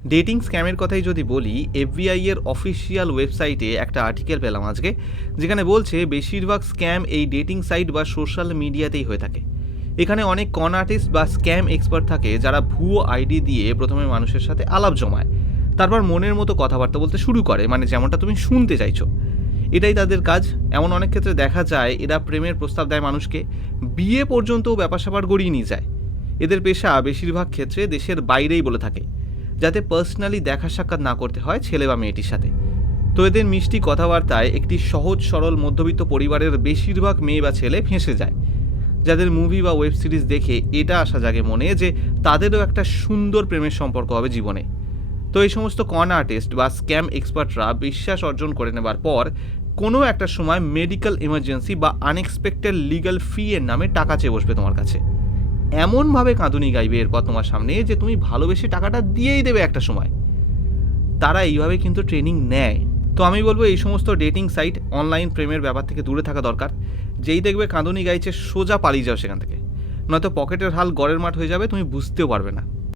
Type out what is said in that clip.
Dating স্ক্যামের কথাই যদি বলি এফবিআই এর অফিসিয়াল ওয়েবসাইটে একটা আর্টিকেল পেলাম আজকে, যেখানে বলছে বেশিরভাগ স্ক্যাম এই ডেটিং সাইট বা সোশ্যাল মিডিয়াতেই হয়ে থাকে। এখানে অনেক কন আর্টিস্ট বা স্ক্যাম এক্সপার্ট থাকে যারা ভুয়ো আইডি দিয়ে প্রথমে মানুষের সাথে আলাপ জমায়। তারপর মনের মতো কথাবার্তা বলতে শুরু করে মানে যেমনটা তুমি শুনতে চাইছো। এটাই তাদের কাজ। এমন অনেক ক্ষেত্রে দেখা যায়, এরা প্রেমের প্রস্তাব দেয় মানুষকে, বিয়ে পর্যন্তও ব্যাপার স্যাপার গড়িয়ে নিয়ে যায়। এদের পেশা বেশিরভাগ ক্ষেত্রে দেশের বাইরেই বলে থাকে। যাতে পার্সোনালি দেখা সাক্ষাৎ না করতে হয় ছেলে বা মেয়েটির সাথে। তো এদের মিষ্টি কথাবার্তায় একটি সহজ, সরল, মধ্যবিত্ত পরিবারের বেশিরভাগ মেয়ে বা ছেলে ফেঁসে যায়। যাদের মুভি বা ওয়েব সিরিজ দেখে এটা আসা জাগে মনে যে তাদেরও একটা সুন্দর প্রেমের সম্পর্ক হবে জীবনে। তো এই সমস্ত কন আর্টিস্ট বা স্ক্যাম এক্সপার্টরা বিশ্বাস অর্জন করে নেবার পর কোনো একটা সময় মেডিকেল ইমার্জেন্সি বা আনএক্সপেক্টেড লিগাল ফি এর নামে টাকা চেয়ে বসবে তোমার কাছে। এমনভাবে কাঁদুনি গাইবে এরপর তোমার সামনে যে তুমি ভালোবেসে টাকাটা দিয়েই দেবে একটা সময়। তারা এইভাবে কিন্তু ট্রেনিং নেয়। তো আমি বলব এই সমস্ত ডেটিং সাইট অনলাইন প্রেমের ব্যাপার থেকে দূরে থাকা দরকার। যেই দেখবে কাঁদুনি গাইছে, সোজা পালিয়ে যাও সেখান থেকে। নয়তো পকেটের হাল গড়ের মাঠ হয়ে যাবে, তুমি বুঝতেও পারবে না।